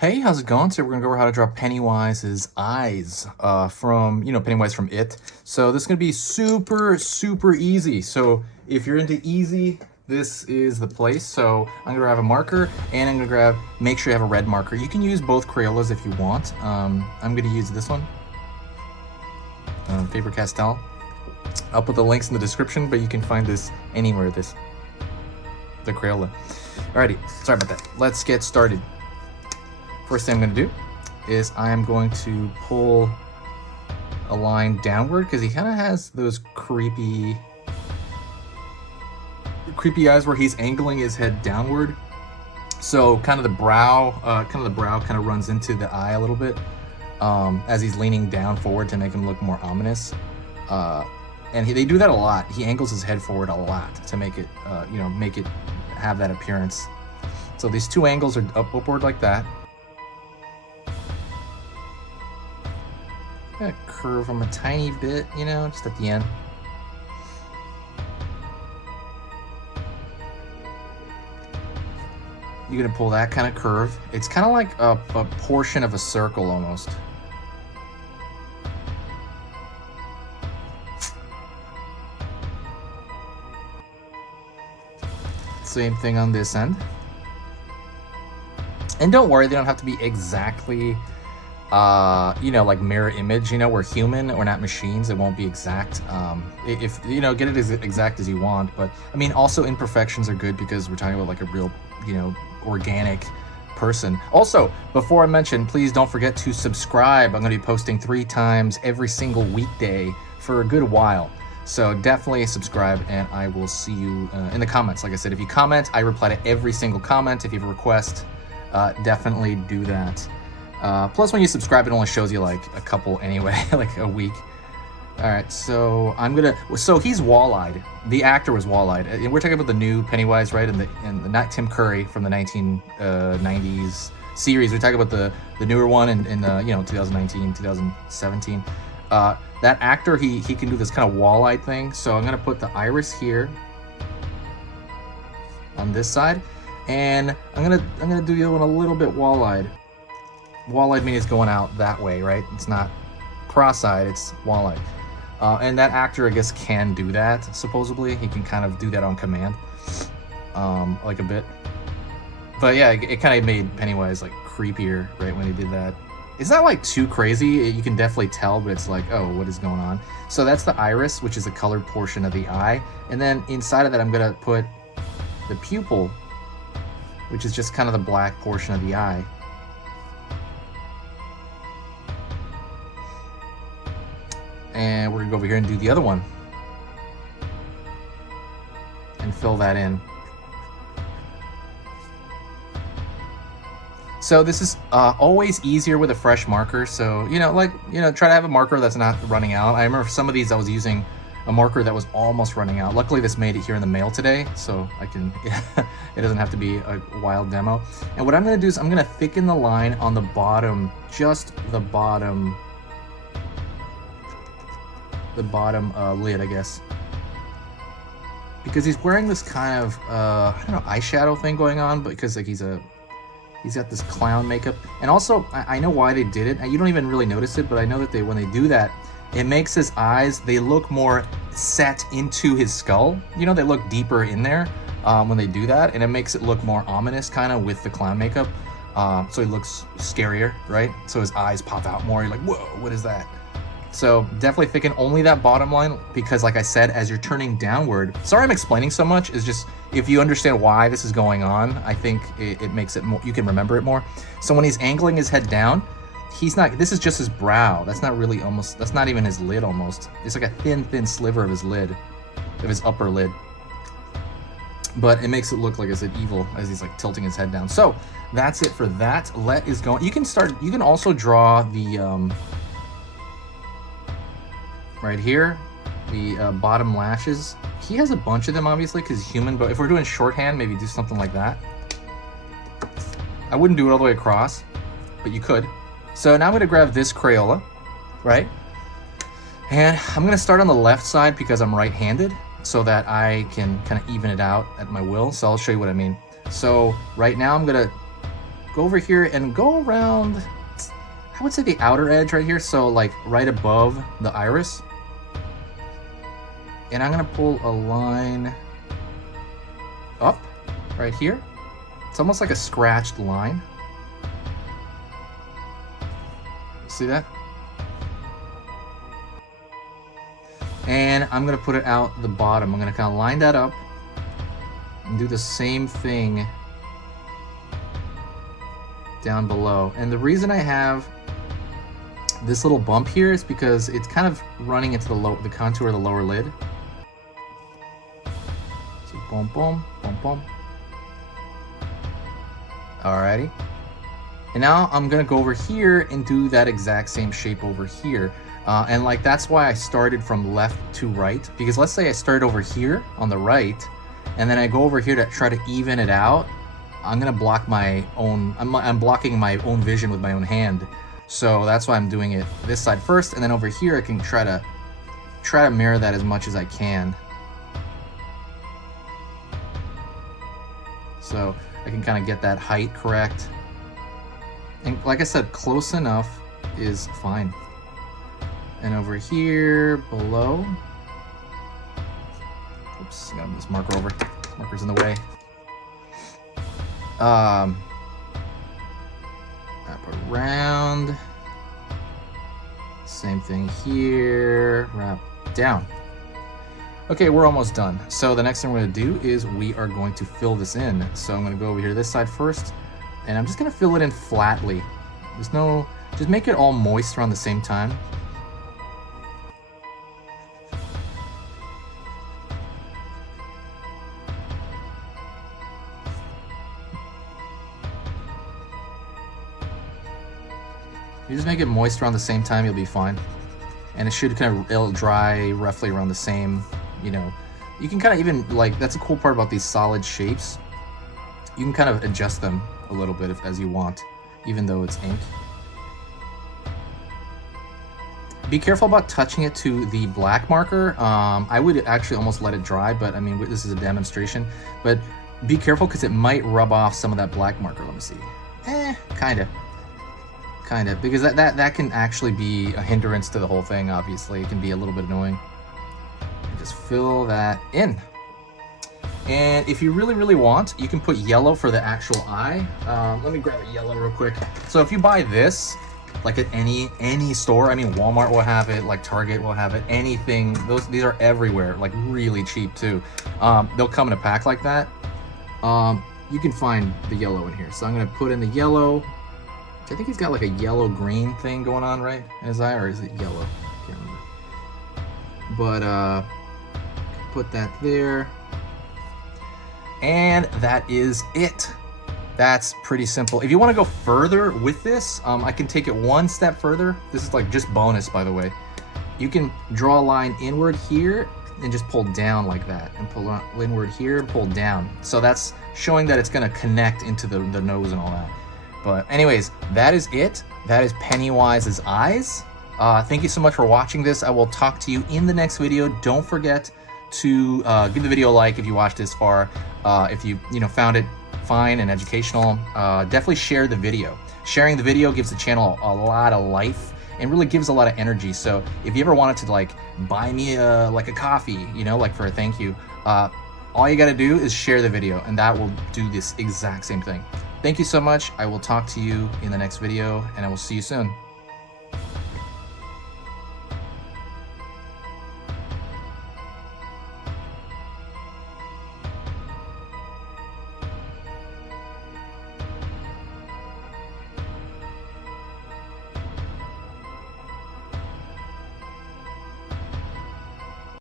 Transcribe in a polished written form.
Hey, how's it going? Today we're gonna go over how to draw Pennywise's eyes from, Pennywise from It. So this is gonna be super easy. So if you're into easy, this is the place. So I'm gonna grab a marker and I'm gonna make sure you have a red marker. You can use both Crayolas if you want. I'm gonna use this one, Faber-Castell. I'll put the links in the description, but you can find this anywhere, the Crayola. Alrighty, sorry about that. Let's get started. First thing I'm going to do is I'm going to pull a line downward because he kind of has those creepy eyes where he's angling his head downward. So kind of the brow kind of runs into the eye a little bit as he's leaning down forward to make him look more ominous. And they do that a lot. He angles his head forward a lot to make it, make it have that appearance. So these two angles are upward like that. Gonna curve them a tiny bit, just at the end. You're gonna pull that kind of curve. It's kind of like a portion of a circle almost. Same thing on this end. And don't worry, they don't have to be exactly like mirror image. We're human, we're not machines. It won't be exact. If get it as exact as you want, but I mean, also imperfections are good because we're talking about like a real, organic person. Also, before I mention, please don't forget to subscribe. I'm going to be posting 3 times every single weekday for a good while. So definitely subscribe, and I will see you in the comments. Like I said, if you comment, I reply to every single comment. If you have a request, definitely do that. Plus, when you subscribe, it only shows you like a couple anyway, like a week. All right, so so he's wall-eyed. The actor was wall-eyed. And we're talking about the new Pennywise, right? And the not Tim Curry from the 1990s series. We're talking about the newer one in 2019, 2017. That actor, he can do this kind of wall-eyed thing. So I'm gonna put the iris here on this side, and I'm gonna do the other one a little bit wall-eyed. Wall-eyed means it's going out that way, right? It's not cross-eyed, it's wall-eyed. And that actor, I guess, can do that, supposedly. He can kind of do that on command, like a bit. But yeah, it kind of made Pennywise like creepier, right, when he did that. It's not like too crazy, you can definitely tell, but it's like, oh, what is going on? So that's the iris, which is the colored portion of the eye. And then inside of that, I'm gonna put the pupil, which is just kind of the black portion of the eye. And we're gonna go over here and do the other one and fill that in. So this is always easier with a fresh marker. So try to have a marker that's not running out. I remember some of these I was using a marker that was almost running out. Luckily this made it here in the mail today, so I can it doesn't have to be a wild demo. And what I'm gonna do is I'm gonna thicken the line on the bottom, just the bottom lid, I guess, because he's wearing this kind of I don't know, eyeshadow thing going on, but because like he's got this clown makeup. And also I know why they did it. You don't even really notice it, but I know that when they do that, it makes his eyes, they look more set into his skull. They look deeper in there when they do that, and it makes it look more ominous kind of with the clown makeup. So he looks scarier, right? So his eyes pop out more. You're like, whoa, what is that? So definitely thicken only that bottom line, because like I said, as you're turning downward, sorry I'm explaining so much, is just if you understand why this is going on, I think it makes it more, you can remember it more. So when he's angling his head down, this is just his brow. That's not really that's not even his lid almost. It's like a thin sliver of his lid, of his upper lid. But it makes it look like, I said, evil as he's like tilting his head down. So that's it for that. Let is going. You can also draw the, right here, the bottom lashes. He has a bunch of them, obviously, because he's human, but if we're doing shorthand, maybe do something like that. I wouldn't do it all the way across, but you could. So now I'm going to grab this Crayola, right? And I'm going to start on the left side because I'm right-handed, so that I can kind of even it out at my will. So I'll show you what I mean. So right now I'm going to go over here and go around, I would say the outer edge right here, so like right above the iris. And I'm gonna pull a line up right here. It's almost like a scratched line. See that? And I'm gonna put it out the bottom. I'm gonna kind of line that up and do the same thing down below. And the reason I have this little bump here is because it's kind of running into the contour of the lower lid. So boom, boom, boom, boom. Alrighty. And now I'm gonna go over here and do that exact same shape over here. And like that's why I started from left to right, because let's say I started over here on the right and then I go over here to try to even it out. I'm gonna block my own, I'm blocking my own vision with my own hand. So that's why I'm doing it this side first, and then over here I can try to mirror that as much as I can. So I can kind of get that height correct. And like I said, close enough is fine. And over here below, oops, got this marker over. Marker's in the way. Wrap around. Same thing here. Wrap down. Okay, we're almost done. So the next thing we're gonna do is we are going to fill this in. So I'm gonna go over here to this side first, and I'm just gonna fill it in flatly. There's no, just make it all moist around the same time. You just make it moist around the same time, you'll be fine. And it should it'll dry roughly around the same, you know. You can kind of even, like, that's a cool part about these solid shapes. You can kind of adjust them a little bit as you want, even though it's ink. Be careful about touching it to the black marker. I would actually almost let it dry, but I mean, this is a demonstration. But be careful because it might rub off some of that black marker. Let me see. Kind of, because that can actually be a hindrance to the whole thing. Obviously, it can be a little bit annoying. Just fill that in. And if you really want, you can put yellow for the actual eye. Let me grab a yellow real quick. So if you buy this, like at any store, I mean Walmart will have it, like Target will have it, anything. These are everywhere, like really cheap too. They'll come in a pack like that. You can find the yellow in here. So I'm gonna put in the yellow. I think he's got like a yellow-green thing going on, right? In his eye, or is it yellow? I can't remember. But put that there. And that is it. That's pretty simple. If you want to go further with this, I can take it one step further. This is like just bonus, by the way. You can draw a line inward here and just pull down like that, and pull inward here and pull down. So that's showing that it's going to connect into the nose and all that. But anyways, that is it. That is Pennywise's eyes. Thank you so much for watching this. I will talk to you in the next video. Don't forget to give the video a like if you watched this far. If you found it fine and educational, definitely share the video. Sharing the video gives the channel a lot of life and really gives a lot of energy. So if you ever wanted to like buy me like a coffee, like for a thank you, all you got to do is share the video, and that will do this exact same thing. Thank you so much. I will talk to you in the next video, and I will see you soon.